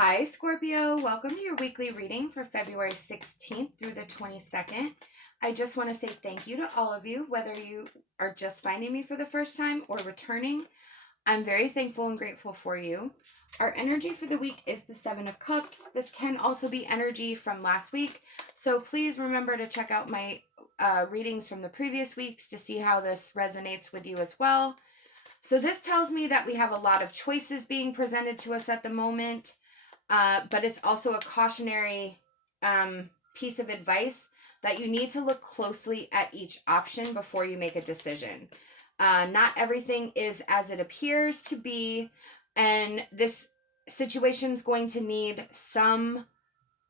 Hi, Scorpio. Welcome to your weekly reading for February 16th through the 22nd. I just want to say thank you to all of you, whether you are just finding me for the first time or returning. I'm very thankful and grateful for you. Our energy for the week is the Seven of Cups. This can also be energy from last week, so please remember to check out my readings from the previous weeks to see how this resonates with you as well. So this tells me that we have a lot of choices being presented to us at the moment. But it's also a cautionary piece of advice that you need to look closely at each option before you make a decision. Not everything is as it appears to be, and this situation is going to need some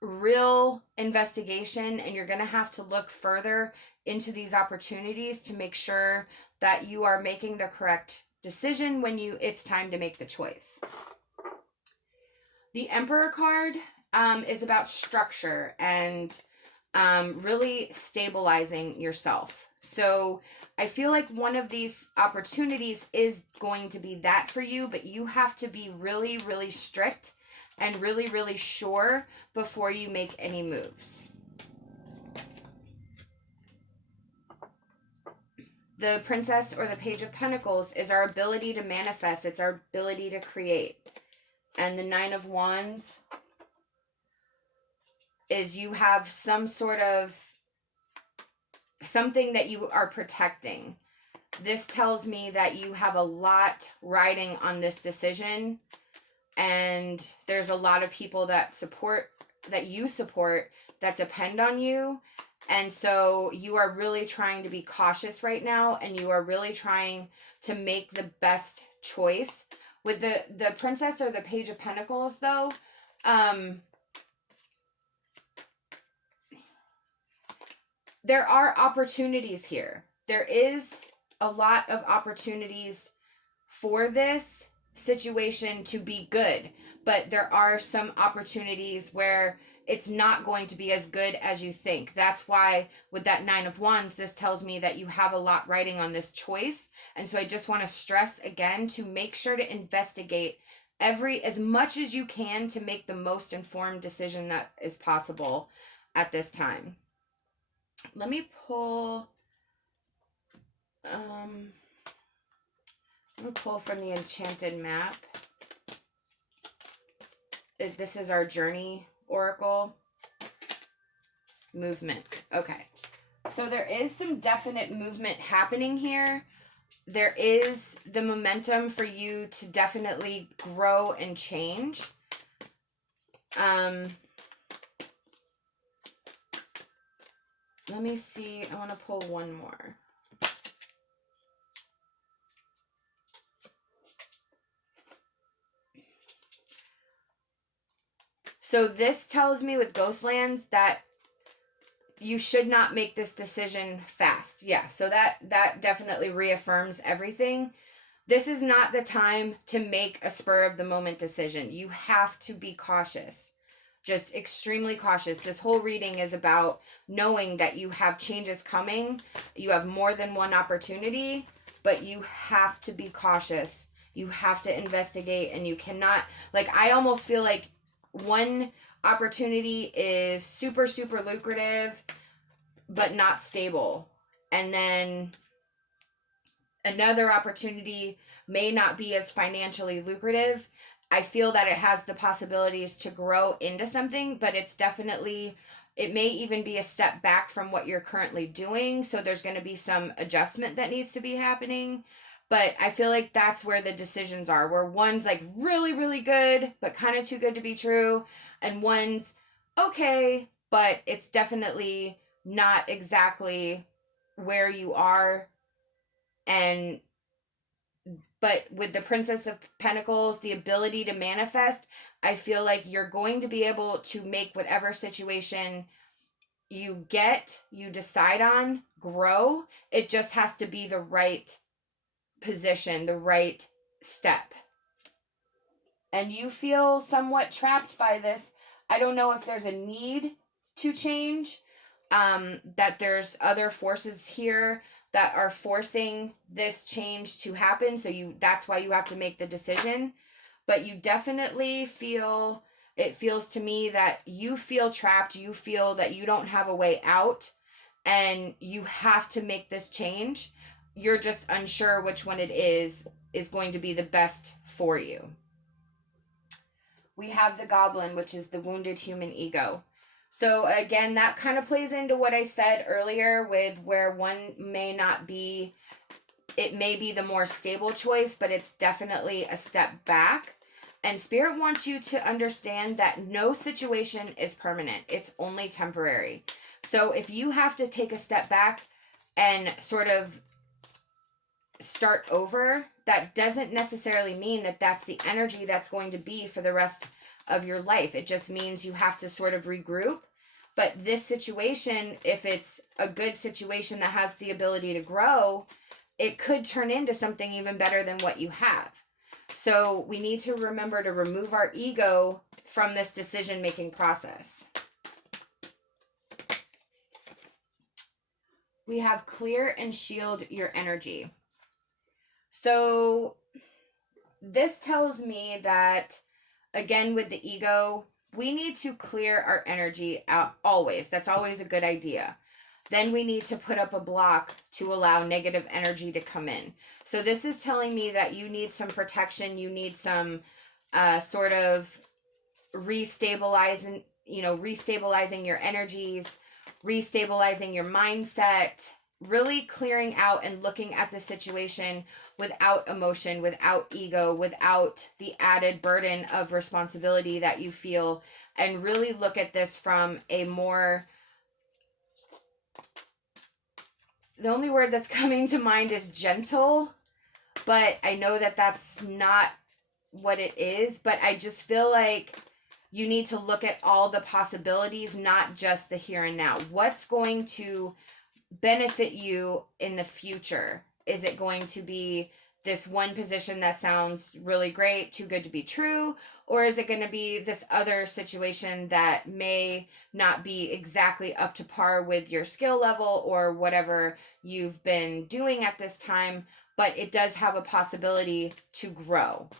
real investigation, and you're going to have to look further into these opportunities to make sure that you are making the correct decision when it's time to make the choice. The Emperor card is about structure and really stabilizing yourself. So I feel like one of these opportunities is going to be that for you, but you have to be really, really strict and really, really sure before you make any moves. The Princess or the Page of Pentacles is our ability to manifest. It's our ability to create. And the Nine of Wands is you have some sort of something that you are protecting. This tells me that you have a lot riding on this decision, and there's a lot of people that you support that depend on you. And so you are really trying to be cautious right now, and you are really trying to make the best choice. With the Princess or the Page of Pentacles, though, there are opportunities here. There is a lot of opportunities for this situation to be good, but there are some opportunities where it's not going to be as good as you think. That's why with that Nine of Wands, this tells me that you have a lot riding on this choice. And so I just want to stress again to make sure to investigate as much as you can to make the most informed decision that is possible at this time. Let me pull, I'm going to pull from the Enchanted map. This is our journey oracle. Movement. Okay. So there is some definite movement happening here. There is the momentum for you to definitely grow and change. Let me see. I want to pull one more. So this tells me with Ghostlands that you should not make this decision fast. Yeah, so that definitely reaffirms everything. This is not the time to make a spur of the moment decision. You have to be cautious. Just extremely cautious. This whole reading is about knowing that you have changes coming. You have more than one opportunity, but you have to be cautious. You have to investigate, and you cannot, I almost feel like one opportunity is super, super lucrative, but not stable. And then another opportunity may not be as financially lucrative. I feel that it has the possibilities to grow into something, but it may even be a step back from what you're currently doing. So there's going to be some adjustment that needs to be happening. But I feel like that's where the decisions are, where one's really, really good, but kind of too good to be true. And one's okay, but it's definitely not exactly where you are. But with the Princess of Pentacles, the ability to manifest, I feel like you're going to be able to make whatever situation you decide on, grow. It just has to be the right position, the right step. And you feel somewhat trapped by this. I don't know if there's a need to change, that there's other forces here that are forcing this change to happen. So that's why you have to make the decision. But you definitely feel It feels to me that you feel trapped, you feel that you don't have a way out, and you have to make this change. You're just unsure which one it is going to be the best for you. We have the Goblin, which is the wounded human ego. So again, that kind of plays into what I said earlier with where one may not be, it may be the more stable choice, but it's definitely a step back. And Spirit wants you to understand that no situation is permanent. It's only temporary. So if you have to take a step back and sort of start over, that doesn't necessarily mean that that's the energy that's going to be for the rest of your life. It just means you have to sort of regroup. But this situation, if it's a good situation that has the ability to grow, it could turn into something even better than what you have. So we need to remember to remove our ego from this decision-making process. We have clear and shield your energy. So this tells me that, again, with the ego, we need to clear our energy out always. That's always a good idea. Then we need to put up a block to allow negative energy to come in. So this is telling me that you need some protection. You need some sort of restabilizing your energies, restabilizing your mindset, really clearing out and looking at the situation without emotion, without ego, without the added burden of responsibility that you feel, and really look at this from a more, the only word that's coming to mind is gentle, but I know that that's not what it is, but I just feel like you need to look at all the possibilities, not just the here and now. What's going to benefit you in the future? Is it going to be this one position that sounds really great, too good to be true? Or is it going to be this other situation that may not be exactly up to par with your skill level or whatever you've been doing at this time, but it does have a possibility to grow?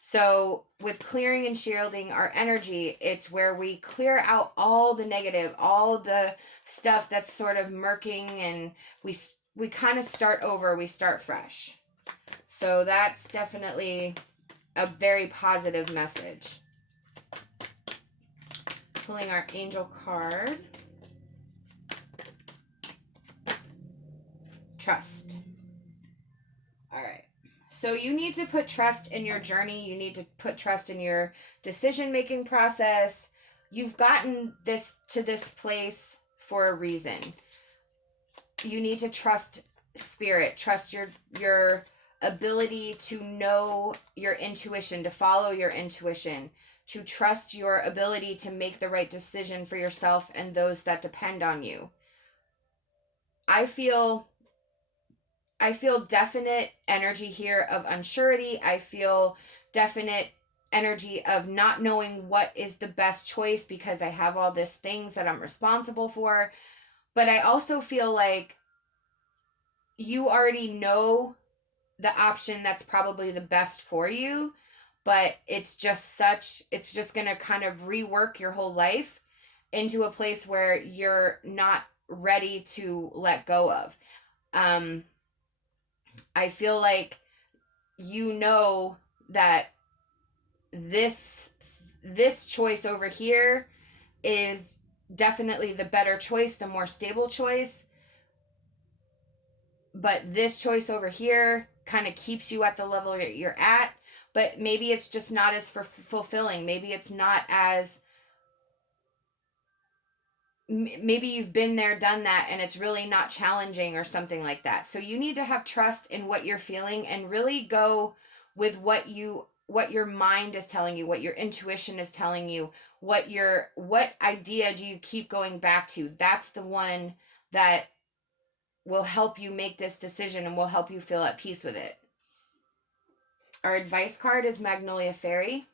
So with clearing and shielding our energy, it's where we clear out all the negative, all the stuff that's sort of murking, and we kind of start over, we start fresh. So that's definitely a very positive message. Pulling our angel card. Trust. All right. So you need to put trust in your journey. You need to put trust in your decision-making process. You've gotten this to this place for a reason. You need to trust Spirit, trust your ability to know your intuition, to follow your intuition, to trust your ability to make the right decision for yourself and those that depend on you. I feel definite energy here of unsurety. I feel definite energy of not knowing what is the best choice because I have all these things that I'm responsible for. But I also feel like you already know the option that's probably the best for you, but it's just going to kind of rework your whole life into a place where you're not ready to let go of. I feel like you know that this choice over here is definitely the better choice, the more stable choice. But this choice over here kind of keeps you at the level that you're at, but maybe it's just not as fulfilling. Maybe it's not as, maybe you've been there, done that, and it's really not challenging or something like that. So you need to have trust in what you're feeling and really go with what your mind is telling you, what your intuition is telling you, what idea do you keep going back to? That's the one that will help you make this decision and will help you feel at peace with it. Our advice card is Magnolia Fairy.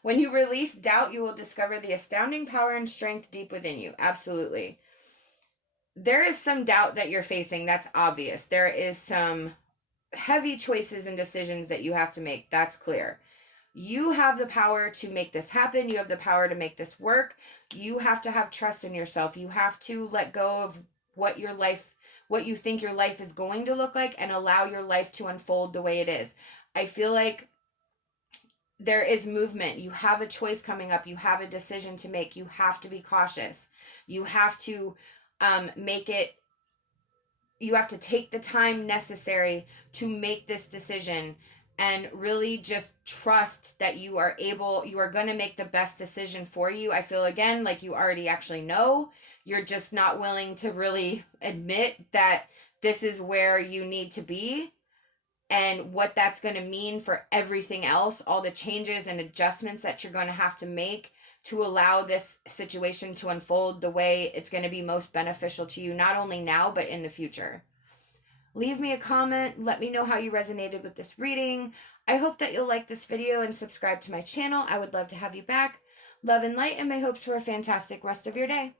When you release doubt, you will discover the astounding power and strength deep within you. Absolutely. There is some doubt that you're facing. That's obvious. There is some heavy choices and decisions that you have to make. That's clear. You have the power to make this happen. You have the power to make this work. You have to have trust in yourself. You have to let go of what you think your life is going to look like, and allow your life to unfold the way it is. I feel like there is movement. You have a choice coming up. You have a decision to make. You have to be cautious. You have to you have to take the time necessary to make this decision, and really just trust that you are going to make the best decision for you. I feel, again, like you already actually know. You're just not willing to really admit that this is where you need to be, and what that's going to mean for everything else, all the changes and adjustments that you're going to have to make to allow this situation to unfold the way it's going to be most beneficial to you, not only now, but in the future. Leave me a comment. Let me know how you resonated with this reading. I hope that you'll like this video and subscribe to my channel. I would love to have you back. Love and light, and my hopes for a fantastic rest of your day.